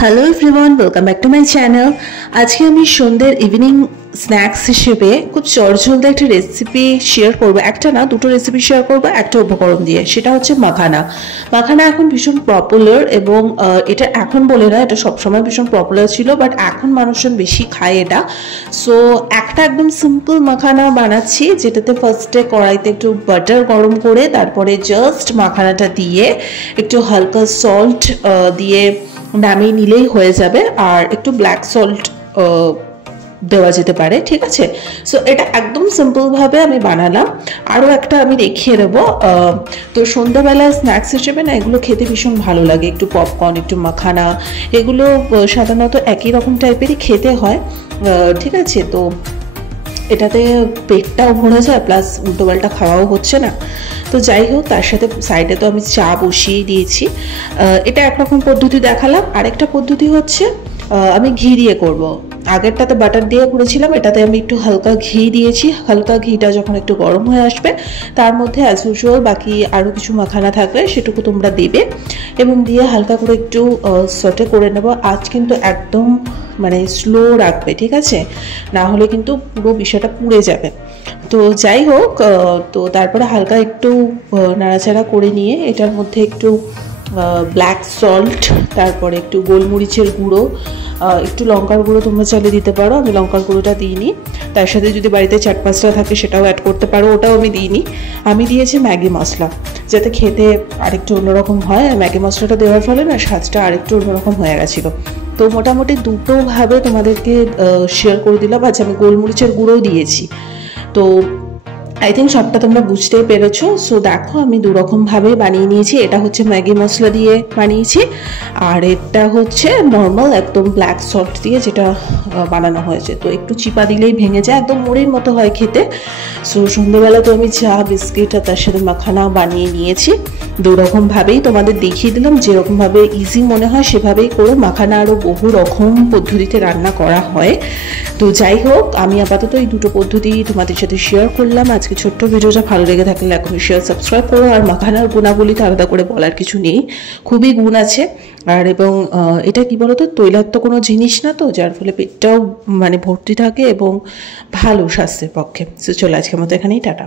Hello everyone, welcome back to my channel. আজকে আমি সন্ধ্যের ইভিনিং স্ন্যাক্স হিসেবে খুব চটজলদি একটা রেসিপি শেয়ার করবো। একটা না, দুটো রেসিপি শেয়ার করবো একটা উপকরণ দিয়ে। সেটা হচ্ছে মাখানা। মাখানা এখন ভীষণ পপুলার এবং এটা এখন বলে না, এটা সবসময় ভীষণ পপুলার ছিল, বাট এখন মানুষজন বেশি খায় এটা। সো একটা একদম সিম্পল মাখানা বানাচ্ছি, যেটাতে ফার্স্টে কড়াইতে একটু বাটার গরম করে তারপরে জাস্ট মাখানাটা দিয়ে একটু হালকা সল্ট দিয়ে নামিয়ে নিলেই হয়ে যাবে। আর একটু ব্ল্যাক সল্ট দেওয়া যেতে পারে, ঠিক আছে। সো এটা একদম সিম্পলভাবে আমি বানালাম। আরও একটা আমি দেখিয়ে দেবো। তো সন্ধ্যাবেলা স্ন্যাক্স হিসেবে না এগুলো খেতে ভীষণ ভালো লাগে। একটু পপকর্ন, একটু মাখানা, এগুলো সাধারণত একই রকম টাইপেরই খেতে হয়, ঠিক আছে। তো এটাতে পেটটাও ভরে যায়, প্লাস উল্টোপাল্টা খাওয়াও হচ্ছে না। তো যাই হোক, তার সাথে সাইডে তো আমি চা বসিয়ে দিয়েছি। এটা একরকম পদ্ধতি দেখালাম। আরেকটা পদ্ধতি হচ্ছে আমি ঘি দিয়ে করব। আগেরটাতে বাটার দিয়ে করেছিলাম, এটাতে আমি একটু হালকা ঘি দিয়েছি। হালকা ঘিটা যখন একটু গরম হয়ে আসবে, তার মধ্যে অ্যাজ ইউজুয়াল বাকি আরও কিছু মাখানা থাকবে, সেটুকু তোমরা দেবে এবং দিয়ে হালকা করে একটু সটে করে নেবো। আজ কিন্তু একদম মানে স্লো রাখবে, ঠিক আছে, না হলে কিন্তু পুরো বিষয়টা পুড়ে যাবে। তো যাই হোক, তো তারপরে হালকা একটু নাড়াচাড়া করে নিয়ে এটার মধ্যে একটু ব্ল্যাক সল্ট, তারপরে একটু গোলমরিচের গুঁড়ো, একটু লঙ্কার গুঁড়ো তোমরা চাইলে দিতে পারো। আমি লঙ্কার গুঁড়োটা দিইনি। তার সাথে যদি বাড়িতে চাট পাঁচটা থাকে সেটাও অ্যাড করতে পারো, ওটাও আমি দিইনি। আমি দিয়েছি ম্যাগি মশলা, যাতে খেতে আরেকটু অন্যরকম হয়। ম্যাগি মশলাটা দেওয়ার ফলে না স্বাদটা আরেকটু অন্যরকম হয়ে গেছিলো। তো মোটামুটি দুটোভাবে তোমাদেরকে শেয়ার করে দিলাম। আচ্ছা, আমি গোলমরিচের গুঁড়োও দিয়েছি। তো আই থিঙ্ক সবটা তোমরা বুঝতেই পেরেছো। সো দেখো, আমি দুরকমভাবে বানিয়ে নিয়েছি। এটা হচ্ছে ম্যাগি মশলা দিয়ে বানিয়েছি, আর এটা হচ্ছে নর্মাল একদম ব্ল্যাক সল্ট দিয়ে যেটা বানানো হয়েছে। তো একটু চিপা দিলেই ভেঙে যায়, একদম মুড়ির মতো হয় খেতে। সো সন্ধ্যেবেলা তো আমি চা, বিস্কিট আর তার সাথে মাখানা বানিয়ে নিয়েছি। দুরকমভাবেই তোমাদের দেখিয়ে দিলাম, যেরকমভাবে ইজি মনে হয় সেভাবেই করো। মাখানা আরও বহু রকম পদ্ধতিতে রান্না করা হয়। তো যাই হোক, আমি আপাতত এই দুটো পদ্ধতি তোমাদের সাথে শেয়ার করলাম। আজকে ছোট্ট ভিডিওটা ভালো লেগে থাকলে এখনই শেয়ার, সাবস্ক্রাইব করো। আর মাখানার গুণাবলী তো আলাদা করে বলার কিছু নেই, খুবই গুণ আছে। আর এবং এটা কি বলতো, তৈলাক্ত কোনো জিনিস না, তো যার ফলে পেটটাও মানে ভর্তি থাকে এবং ভালো স্বাস্থ্যের পক্ষে। তো চলো, আজকের মতো এখানেই টাটা।